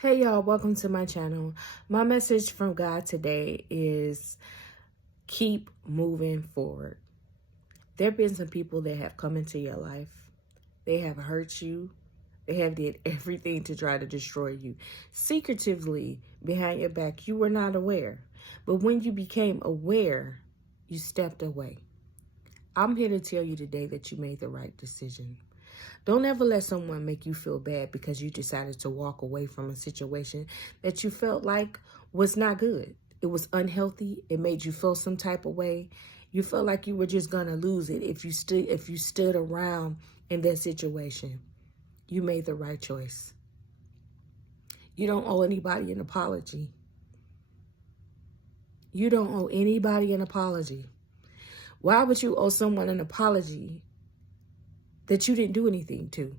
Hey y'all, welcome to my channel. My message from God today is keep moving forward. There have been some people that have come into your life. They have hurt you. They have did everything to try to destroy you. Secretively, behind your back, you were not aware. But when you became aware, you stepped away. I'm here to tell you today that you made the right decision. Don't ever let someone make you feel bad because you decided to walk away from a situation that you felt like was not good. It was unhealthy. It made you feel some type of way. You felt like you were just gonna lose it if you stood around in that situation. You made the right choice. You don't owe anybody an apology. You don't owe anybody an apology. Why would you owe someone an apology that you didn't do anything to?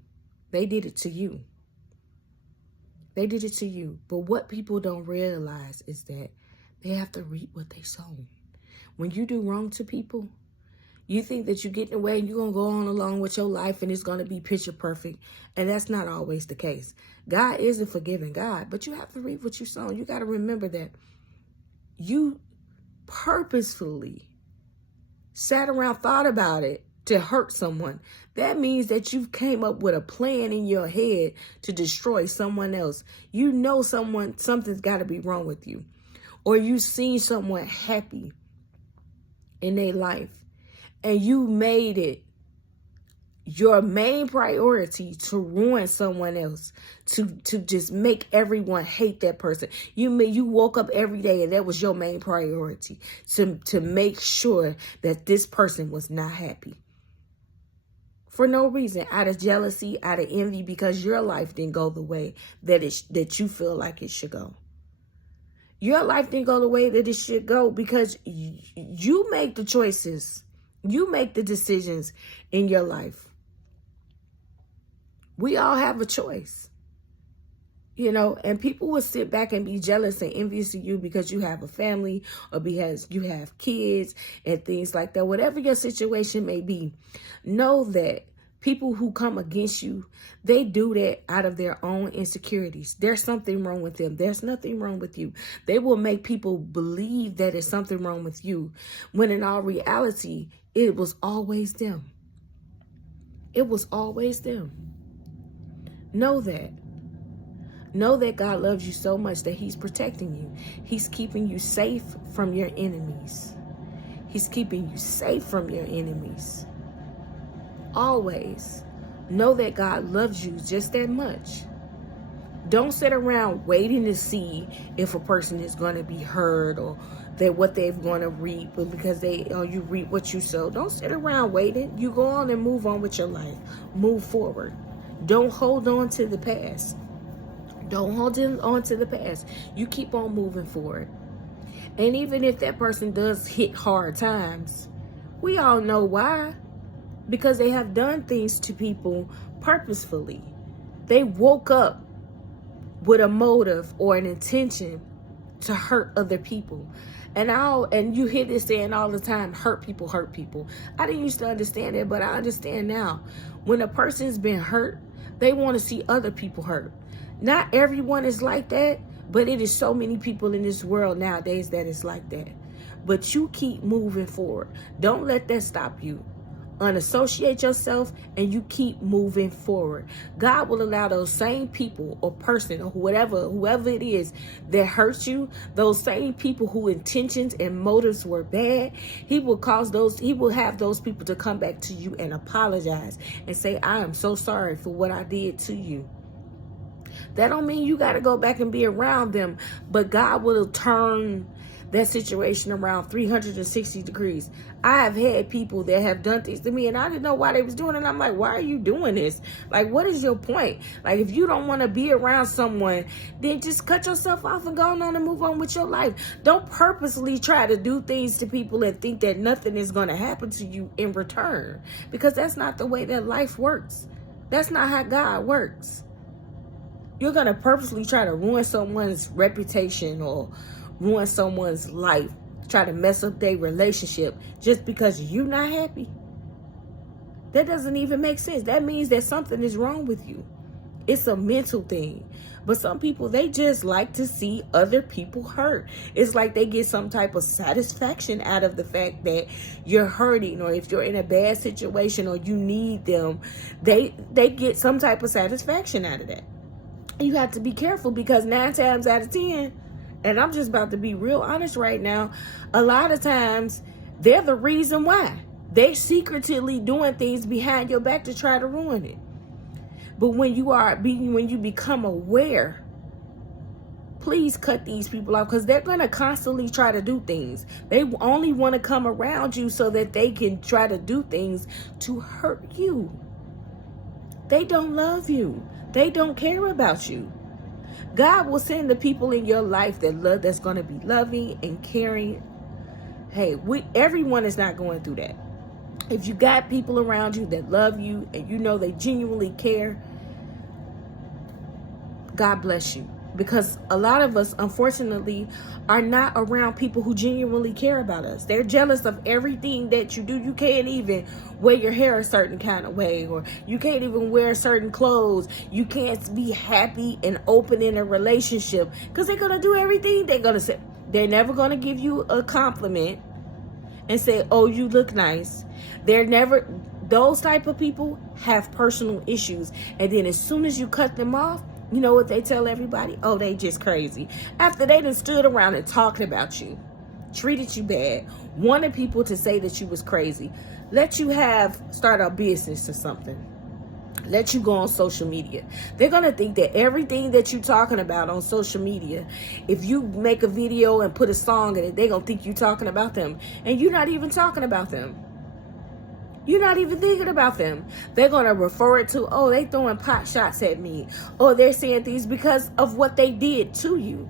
They did it to you. They did it to you. But what people don't realize is that they have to reap what they sow. When you do wrong to people, you think that you're getting away and you're going to go on along with your life and it's going to be picture perfect. And that's not always the case. God is a forgiving God, but you have to reap what you sow. You got to remember that you purposefully sat around, thought about it, to hurt someone. That means that you came up with a plan in your head to destroy someone else. You know something's got to be wrong with you. Or you seen someone happy in their life and you made it your main priority to ruin someone else, to just make everyone hate that person. You woke up every day and that was your main priority, to make sure that this person was not happy. For no reason, out of jealousy, out of envy, because your life didn't go the way that you feel like it should go. Your life didn't go the way that it should go because you make the choices. You make the decisions in your life. We all have a choice. And people will sit back and be jealous and envious of you because you have a family or because you have kids and things like that. Whatever your situation may be, know that people who come against you, they do that out of their own insecurities. There's something wrong with them. There's nothing wrong with you. They will make people believe that there's something wrong with you, when in all reality, it was always them. It was always them. Know that. Know that God loves you so much that he's protecting you. He's keeping you safe from your enemies. He's keeping you safe from your enemies. Always know that God loves you just that much. Don't sit around waiting to see if a person is going to be hurt or that what they're going to reap, because you reap what you sow. Don't sit around waiting. You go on and move on with your life. Move forward. Don't hold on to the past. Don't hold on to the past. You keep on moving forward. And even if that person does hit hard times, we all know why. Because they have done things to people purposefully. They woke up with a motive or an intention to hurt other people. And you hear this saying all the time, hurt people, hurt people. I didn't used to understand it, but I understand now. When a person's been hurt, they want to see other people hurt. Not everyone is like that, but it is so many people in this world nowadays that is like that. But you keep moving forward. Don't let that stop you. Unassociate yourself and you keep moving forward. God will allow those same people or person or whoever it is that hurt you, those same people whose intentions and motives were bad, he will have those people to come back to you and apologize and say, I am so sorry for what I did to you. That don't mean you got to go back and be around them, but God will turn that situation around 360 degrees. I have had people that have done things to me and I didn't know why they was doing it. And I'm like, why are you doing this? Like, what is your point? Like, if you don't want to be around someone, then just cut yourself off and go on and move on with your life. Don't purposely try to do things to people and think that nothing is going to happen to you in return, because that's not the way that life works. That's not how God works. You're going to purposely try to ruin someone's reputation or ruin someone's life, try to mess up their relationship just because you're not happy. That doesn't even make sense. That means that something is wrong with you. It's a mental thing. But some people, they just like to see other people hurt. It's like they get some type of satisfaction out of the fact that you're hurting, or if you're in a bad situation or you need them, they get some type of satisfaction out of that. You have to be careful, because 9 times out of 10, and I'm just about to be real honest right now, a lot of times they're the reason why. They're secretly doing things behind your back to try to ruin it. But when you become aware, please cut these people off, because they're going to constantly try to do things. They only want to come around you so that they can try to do things to hurt you. They don't love you. They don't care about you. God will send the people in your life that's going to be loving and caring. Hey, everyone is not going through that. If you got people around you that love you and you know they genuinely care, God bless you. Because a lot of us, unfortunately, are not around people who genuinely care about us. They're jealous of everything that you do. You can't even wear your hair a certain kind of way, or you can't even wear certain clothes. You can't be happy and open in a relationship, because they're going to do everything. They're going to say, they're never going to give you a compliment and say, oh, you look nice. Those type of people have personal issues. And then as soon as you cut them off, you know what they tell everybody? Oh, they just crazy. After they done stood around and talked about you, treated you bad, wanted people to say that you was crazy, let you start a business or something, let you go on social media. They're going to think that everything that you're talking about on social media, if you make a video and put a song in it, they're going to think you're talking about them. And you're not even talking about them. You're not even thinking about them. They're going to refer it to, oh, they throwing pot shots at me. Or they're saying things because of what they did to you.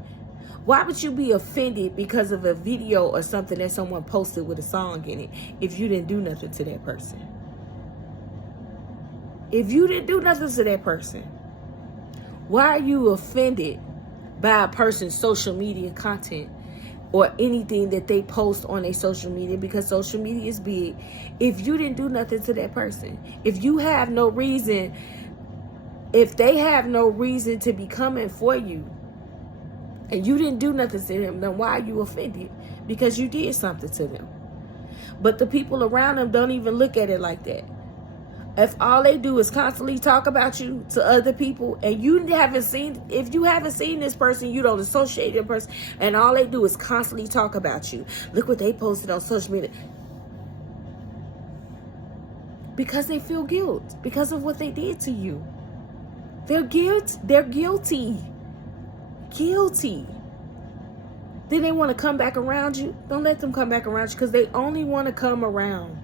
Why would you be offended because of a video or something that someone posted with a song in it if you didn't do nothing to that person? If you didn't do nothing to that person, why are you offended by a person's social media content or anything that they post on their social media? Because social media is big. If you didn't do nothing to that person, if they have no reason to be coming for you, and you didn't do nothing to them, then why are you offended? Because you did something to them. But the people around them don't even look at it like that. If all they do is constantly talk about you to other people, and if you haven't seen this person, you don't associate the person, and all they do is constantly talk about you. Look what they posted on social media. Because they feel guilt because of what they did to you. They're guilty. Guilty. Then they want to come back around you. Don't let them come back around you, because they only want to come around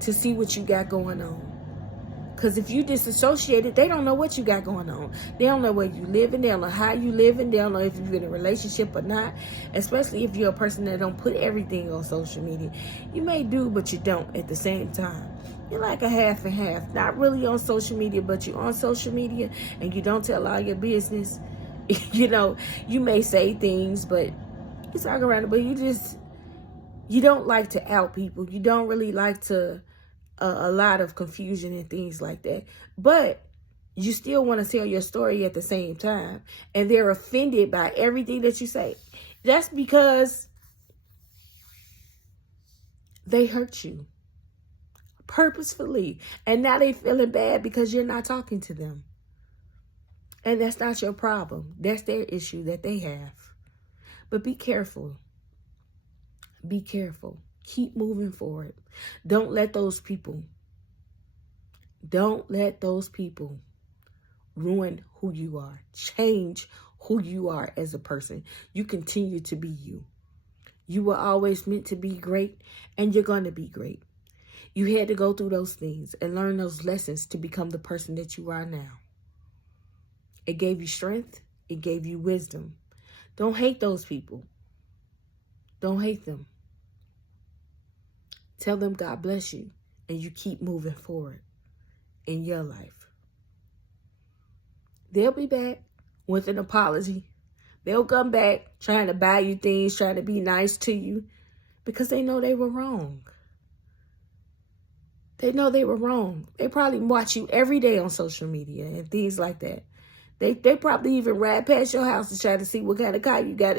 to see what you got going on. Because if you disassociate it, they don't know what you got going on. They don't know where you living. They don't know how you living. They don't know if you're in a relationship or not. Especially if you're a person that don't put everything on social media. You may do, but you don't at the same time. You're like a half and half. Not really on social media, but you're on social media and you don't tell all your business. You know, you may say things, but you talk around it, but you don't like to out people. You don't really like to a lot of confusion and things like that. But you still want to tell your story at the same time. And they're offended by everything that you say. That's because they hurt you purposefully. And now they feeling bad because you're not talking to them. And that's not your problem. That's their issue that they have. But be careful. Be careful. Keep moving forward. Don't let those people ruin who you are. Change who you are as a person. You continue to be you. You were always meant to be great, and you're going to be great. You had to go through those things and learn those lessons to become the person that you are now. It gave you strength. It gave you wisdom. Don't hate those people. Don't hate them. Tell them God bless you, and you keep moving forward in your life. They'll be back with an apology. They'll come back trying to buy you things, trying to be nice to you, because they know they were wrong. They know they were wrong. They probably watch you every day on social media and things like that. They probably even ride past your house to try to see what kind of car you got.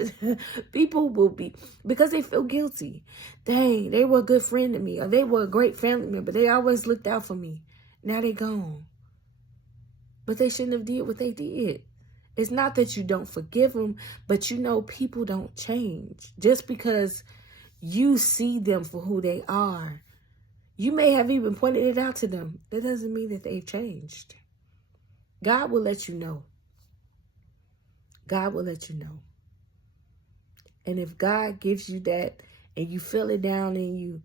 People will be, because they feel guilty. Dang, they were a good friend to me, or they were a great family member. They always looked out for me. Now they gone. But they shouldn't have did what they did. It's not that you don't forgive them, but you know people don't change. Just because you see them for who they are, you may have even pointed it out to them. That doesn't mean that they've changed. God will let you know. God will let you know. And if God gives you that and you feel it down in you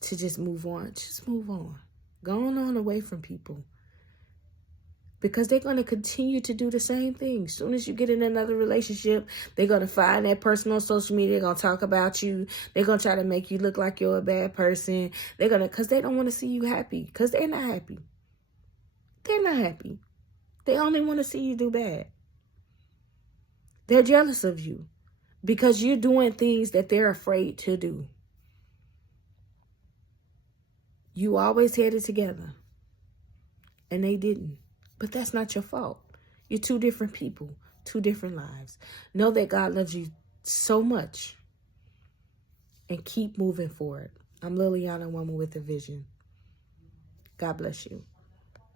to just move on, just move on. Go on away from people. Because they're going to continue to do the same thing. As soon as you get in another relationship, they're going to find that person on social media. They're going to talk about you. They're going to try to make you look like you're a bad person. Because they don't want to see you happy. Because they're not happy. They're not happy. They only want to see you do bad. They're jealous of you because you're doing things that they're afraid to do. You always had it together. And they didn't. But that's not your fault. You're two different people, two different lives. Know that God loves you so much and keep moving forward. I'm Liliana, Woman with a Vision. God bless you.